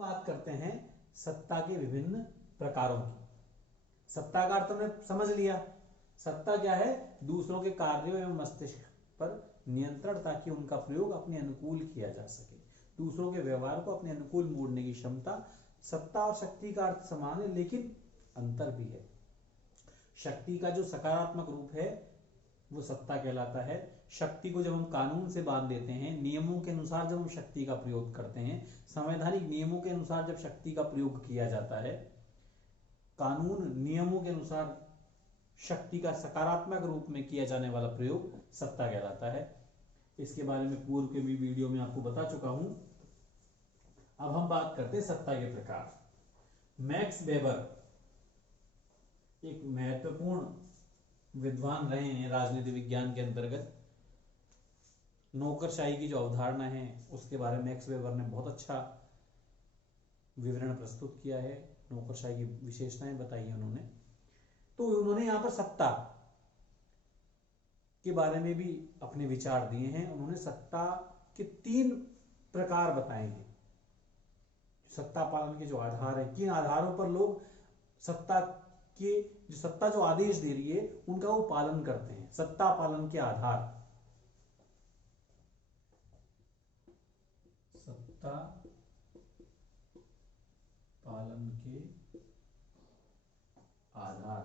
बात करते हैं सत्ता के विभिन्न प्रकारों की। सत्ता का अर्थ तुमने समझ लिया। सत्ता क्या है? दूसरों के कार्यों एवं मस्तिष्क पर नियंत्रण, ताकि उनका प्रयोग अपने अनुकूल किया जा सके। दूसरों के व्यवहार को अपने अनुकूल मोड़ने की क्षमता। सत्ता और शक्ति का अर्थ समान है, लेकिन अंतर भी है। शक्ति का जो सकारात्मक रूप है वो सत्ता कहलाता है। शक्ति को जब हम कानून से बांध देते हैं, नियमों के अनुसार जब हम शक्ति का प्रयोग करते हैं, संवैधानिक नियमों के अनुसार जब शक्ति का प्रयोग किया जाता है, कानून नियमों के अनुसार शक्ति का सकारात्मक रूप में किया जाने वाला प्रयोग सत्ता कहलाता है। इसके बारे में पूर्व के भी वीडियो में आपको बता चुका हूं। अब हम बात करते हैं सत्ता के प्रकार। मैक्स वेबर एक महत्वपूर्ण विद्वान रहे हैं राजनीति विज्ञान के अंतर्गत। नौकरशाही की जो अवधारणा है उसके बारे में मैक्स वेबर ने बहुत अच्छा विवरण प्रस्तुत किया है। नौकरशाही की विशेषताएं बताई है उन्होंने। तो उन्होंने यहां पर सत्ता के बारे में भी अपने विचार दिए हैं। उन्होंने सत्ता के 3 प्रकार बताए हैं। सत्ता पालन के जो आधार है, किन आधारों पर लोग सत्ता जो आदेश दे रही है उनका वो पालन करते हैं। सत्ता पालन के आधार, सत्ता पालन के आधार।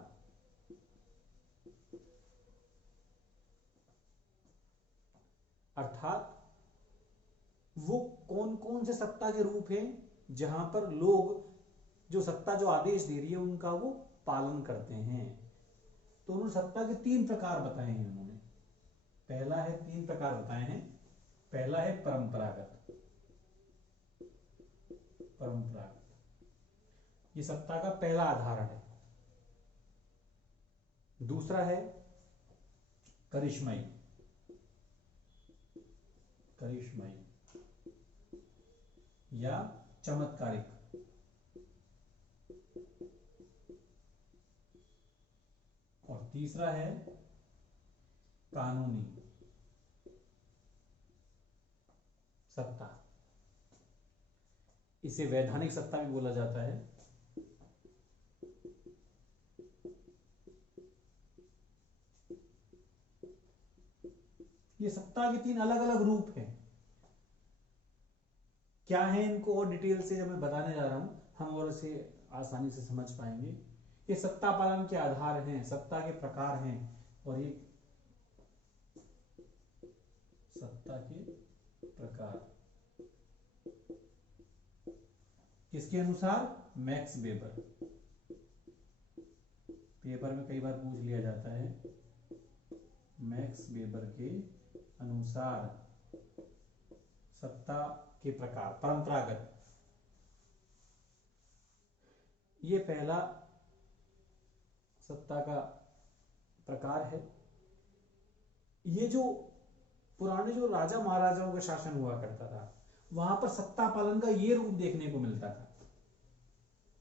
अर्थात वो कौन कौन से सत्ता के रूप हैं जहां पर लोग जो सत्ता जो आदेश दे रही है उनका वो पालन करते हैं। तो उन्होंने सत्ता के 3 प्रकार बताए हैं। उन्होंने पहला है 3 प्रकार बताए हैं। पहला है परंपरागत। ये सत्ता का पहला आधार है। दूसरा है करिश्मई या चमत्कारिक। और तीसरा है कानूनी सत्ता। इसे वैधानिक सत्ता भी बोला जाता है। ये सत्ता के 3 अलग अलग रूप हैं। क्या है इनको और डिटेल से जब मैं बताने जा रहा हूं, हम और इसे आसानी से समझ पाएंगे। ये सत्ता पालन के आधार हैं, सत्ता के प्रकार हैं, और ये सत्ता के प्रकार किसके अनुसार? Max weber. पेपर में कई बार पूछ लिया जाता है। मैक्स वेबर के अनुसार सत्ता के प्रकार। परंपरागत, ये पहला सत्ता का प्रकार है। ये जो पुराने जो राजा महाराजाओं का शासन हुआ करता था, वहां पर सत्ता पालन का ये रूप देखने को मिलता था।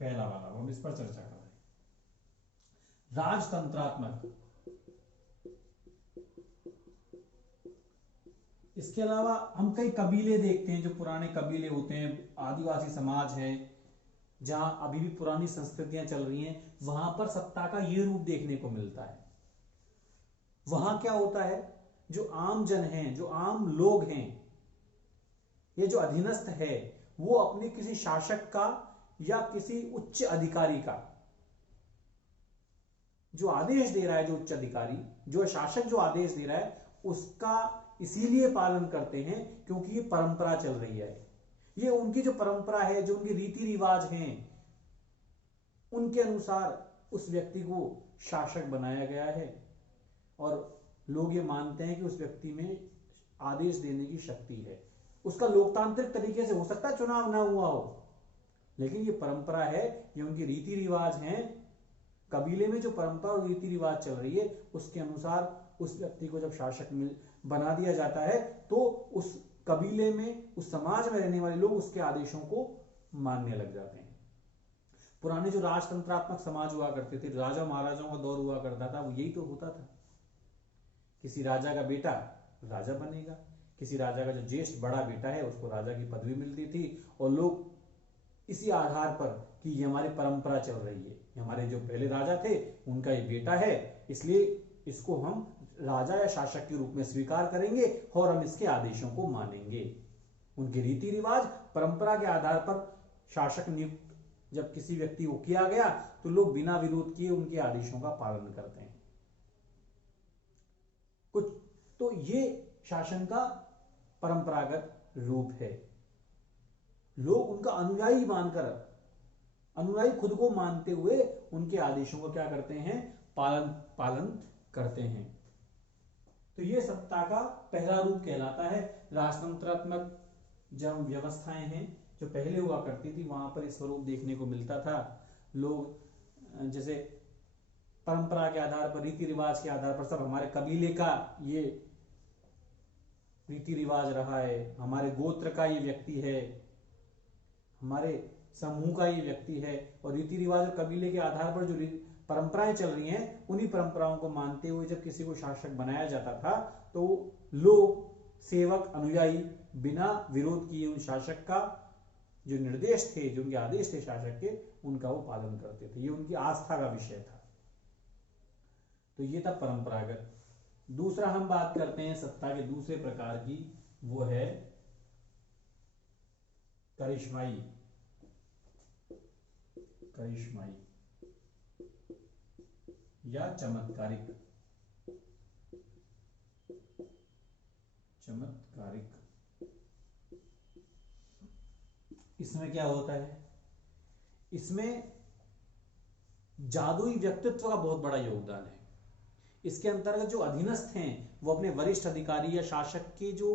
पहला वाला, हम इस पर चर्चा कर रहे हैं। राजतंत्रात्मक। इसके अलावा हम कई कबीले देखते हैं, जो पुराने कबीले होते हैं, आदिवासी समाज है, जहां अभी भी पुरानी संस्कृतियां चल रही हैं, वहां पर सत्ता का ये रूप देखने को मिलता है। वहां क्या होता है, जो आम जन हैं, जो आम लोग हैं, ये जो अधीनस्थ है, वो अपने किसी शासक का या किसी उच्च अधिकारी का जो आदेश दे रहा है, जो उच्च अधिकारी, जो शासक जो आदेश दे रहा है, उसका इसीलिए पालन करते हैं क्योंकि ये परंपरा चल रही है। ये उनकी जो परंपरा है, जो उनके रीति रिवाज हैं, उनके अनुसार उस व्यक्ति को शासक बनाया गया है, और लोग ये मानते हैं कि उस व्यक्ति में आदेश देने की शक्ति है। उसका लोकतांत्रिक तरीके से हो सकता है चुनाव ना हुआ हो, लेकिन ये परंपरा है, ये उनकी रीति रिवाज हैं। कबीले में जो परंपरा और रीति रिवाज चल रही है, उसके अनुसार उस व्यक्ति को जब शासक बना दिया जाता है, तो उस कबीले में, उस समाज में रहने वाले लोग उसके आदेशों को मानने लग जाते हैं। पुराने जो राजतंत्रात्मक समाज हुआ करते थे, राजा महाराजाओं का दौर हुआ करता था, वो यही तो होता था। किसी राजा का बेटा राजा बनेगा, किसी राजा का जो ज्येष्ठ बड़ा बेटा है उसको राजा की पदवी मिलती थी, और लोग इसी आधार पर कि ये हमारी परंपरा चल रही है, हमारे जो पहले राजा थे उनका ये बेटा है, इसलिए इसको हम राजा या शासक के रूप में स्वीकार करेंगे और हम इसके आदेशों को मानेंगे। उनके रीति रिवाज परंपरा के आधार पर शासक नियुक्त जब किसी व्यक्ति को किया गया तो लोग बिना विरोध किए उनके आदेशों का पालन करते हैं। कुछ तो ये शासन का परंपरागत रूप है। लोग उनका अनुयायी मानकर, अनुयायी खुद को मानते हुए उनके आदेशों को क्या करते हैं, पालन करते हैं। तो ये सत्ता का पहला रूप कहलाता है। राजतंत्रात्मक जब व्यवस्थाएं हैं जो पहले हुआ करती थी वहां पर इस स्वरूप देखने को मिलता था। लोग जैसे परंपरा के आधार पर, रीति रिवाज के आधार पर, सब हमारे कबीले का ये रीति रिवाज रहा है, हमारे गोत्र का ये व्यक्ति है, हमारे समूह का ये व्यक्ति है, और रीति रिवाज और कबीले के आधार पर जो परंपराएं चल रही हैं उन्हीं परंपराओं को मानते हुए जब किसी को शासक बनाया जाता था तो लोग, सेवक, अनुयायी बिना विरोध किए उन शासक का जो निर्देश थे, जो उनके आदेश थे शासक के, उनका वो पालन करते थे। ये उनकी आस्था का विषय था। तो ये था परंपरागत। दूसरा हम बात करते हैं सत्ता के दूसरे प्रकार की, वो है करिश्माई या चमत्कारिक। इसमें क्या होता है, इसमें जादुई व्यक्तित्व का बहुत बड़ा योगदान है। इसके अंतर्गत जो अधीनस्थ हैं वो अपने वरिष्ठ अधिकारी या शासक के जो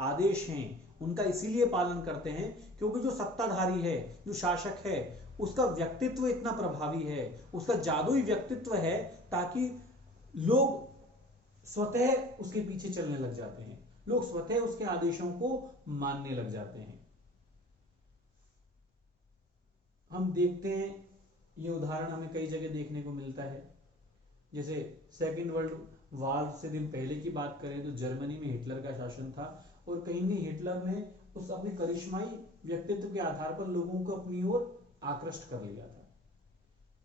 आदेश हैं उनका इसीलिए पालन करते हैं क्योंकि जो सत्ताधारी है, जो शासक है, उसका व्यक्तित्व इतना प्रभावी है, उसका जादुई व्यक्तित्व है, ताकि लोग स्वतः उसके पीछे चलने लग जाते हैं, लोग स्वतः उसके आदेशों को मानने लग जाते हैं। हम देखते हैं ये उदाहरण हमें कई जगह देखने को मिलता है। जैसे सेकेंड वर्ल्ड वॉर से दिन पहले की बात करें तो जर्मनी में हिटलर का शासन था और कहीं नहीं हिटलर ने उस अपने करिश्माई व्यक्तित्व के आधार पर लोगों को अपनी ओर आकृष्ट कर लिया था।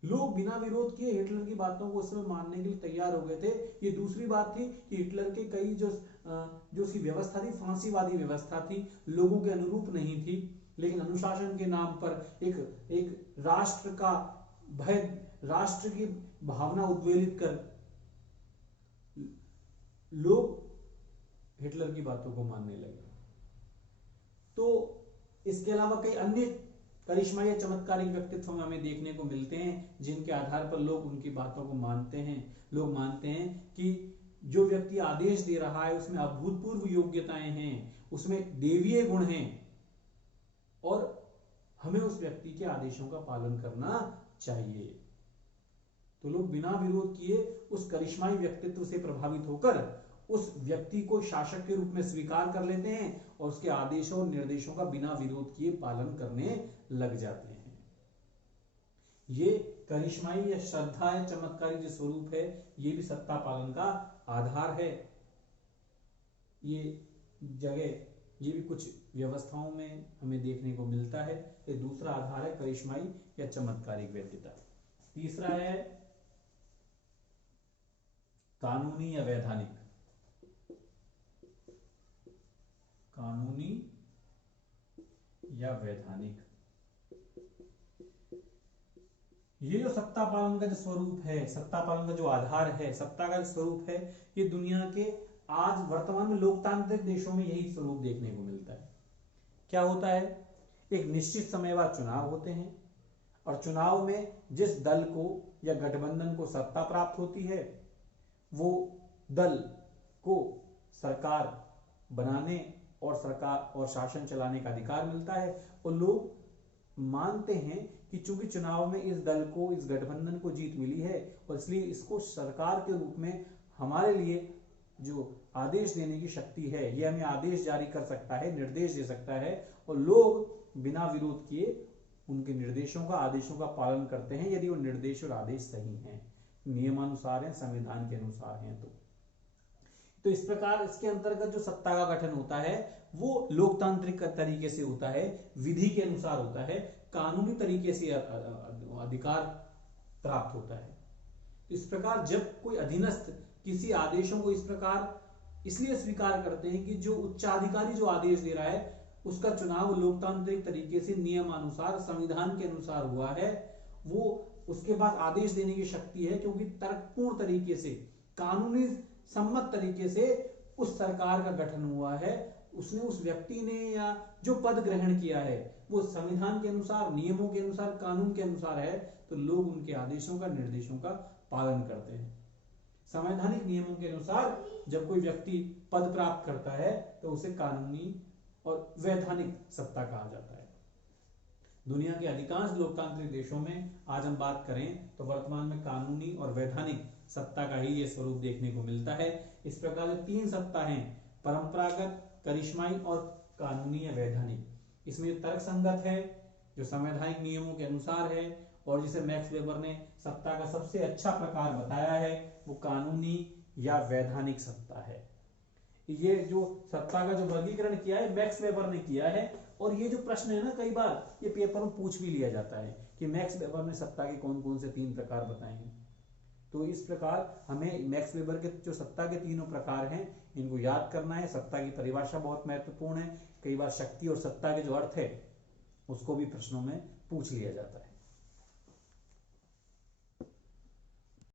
लोग बिना विरोध किए हिटलर की बातों को उस समय मानने के लिए तैयार हो गए थे। ये दूसरी बात थी कि हिटलर के कई जो उसकी व्यवस्था थी, फांसीवादी व्यवस्था थी, लोगों के अनुरूप नहीं थी, लेकिन अनुशासन के नाम पर एक राष्ट्र का भय, राष्ट्र की भावना उद्वेलित कर लोग हिटलर की बातों को मानने लगे। तो इसके अलावा कई अन्य करिश्मा या चमत्कारिक व्यक्तित्व हमें देखने को मिलते हैं जिनके आधार पर लोग उनकी बातों को मानते हैं। लोग मानते हैं कि जो व्यक्ति आदेश दे रहा है उसमें अभूतपूर्व योग्यताएं हैं, उसमें देवीय गुण हैं और हमें उस व्यक्ति के आदेशों का पालन करना चाहिए। तो लोग बिना विरोध किए उस करिश्माई व्यक्तित्व से प्रभावित होकर उस व्यक्ति को शासक के रूप में स्वीकार कर लेते हैं और उसके आदेशों और निर्देशों का बिना विरोध किए पालन करने लग जाते हैं। ये करिश्माई या श्रद्धा या चमत्कारी जो स्वरूप है ये भी सत्ता पालन का आधार है। ये जगह ये भी कुछ व्यवस्थाओं में हमें देखने को मिलता है। ये दूसरा आधार है करिश्माई या चमत्कारिक व्यक्तित्व। तीसरा है कानूनी या वैधानिक। कानूनी या वैधानिक, ये जो सत्ता पालन का जो स्वरूप है, सत्ता पालन का जो आधार है, सत्ता का जो स्वरूप है, ये दुनिया के आज वर्तमान में लोकतांत्रिक देशों में यही स्वरूप देखने को मिलता है। क्या होता है, एक निश्चित समय बाद चुनाव होते हैं और चुनाव में जिस दल को या गठबंधन को सत्ता प्राप्त होती है वो दल को सरकार बनाने और सरकार और शासन चलाने का अधिकार मिलता है और लोग मानते हैं कि चूंकि चुनाव में इस दल को, इस गठबंधन को जीत मिली है और इसलिए इसको सरकार के रूप में हमारे लिए जो आदेश देने की शक्ति है, ये हमें आदेश जारी कर सकता है, निर्देश दे सकता है और लोग बिना विरोध किए उनके निर्देशों का, आदेशों का पालन करते हैं यदि वो निर्देश और आदेश सही हैं, नियमानुसार हैं, संविधान के अनुसार हैं। तो इस प्रकार इसके अंतर्गत जो सत्ता का गठन होता है वो लोकतांत्रिक तरीके से होता है, विधि के अनुसार होता है, कानूनी तरीके से अधिकार प्राप्त होता है। इस प्रकार जब कोई अधीनस्थ किसी आदेशों को इस प्रकार इसलिए स्वीकार करते हैं कि जो उच्चाधिकारी जो आदेश दे रहा है उसका चुनाव लोकतांत्रिक तरीके से नियमानुसार संविधान के अनुसार हुआ है, वो उसके बाद आदेश देने की शक्ति है, क्योंकि तर्कपूर्ण तरीके से कानूनी सम्मत तरीके से उस सरकार का गठन हुआ है, उसने उस व्यक्ति ने या जो पद ग्रहण किया है वो संविधान के अनुसार, नियमों के अनुसार, कानून के अनुसार है, तो लोग उनके आदेशों का, निर्देशों का पालन करते हैं। संवैधानिक नियमों के अनुसार जब कोई व्यक्ति पद प्राप्त करता है तो उसे कानूनी और वैधानिक सत्ता कहा जाता है। दुनिया के अधिकांश लोकतांत्रिक देशों में आज हम बात करें तो वर्तमान में कानूनी और वैधानिक सत्ता का ही ये स्वरूप देखने को मिलता है। इस प्रकार से 3 सत्ता हैं, परंपरागत, करिश्माई और कानूनी या वैधानिक। इसमें तर्क संगत है, जो संवैधानिक नियमों के अनुसार है, और जिसे मैक्स वेबर ने सत्ता का सबसे अच्छा प्रकार बताया है वो कानूनी या वैधानिक सत्ता है। ये जो सत्ता का जो वर्गीकरण किया है मैक्स वेबर ने किया है, और ये जो प्रश्न है ना कई बार ये पेपर में पूछ भी लिया जाता है कि मैक्स वेबर ने सत्ता के कौन कौन से 3 प्रकार बताए हैं। तो इस प्रकार हमें मैक्स वेबर के जो सत्ता के 3 प्रकार हैं इनको याद करना है। सत्ता की परिभाषा बहुत महत्वपूर्ण है, कई बार शक्ति और सत्ता के जो अर्थ है उसको भी प्रश्नों में पूछ लिया जाता है।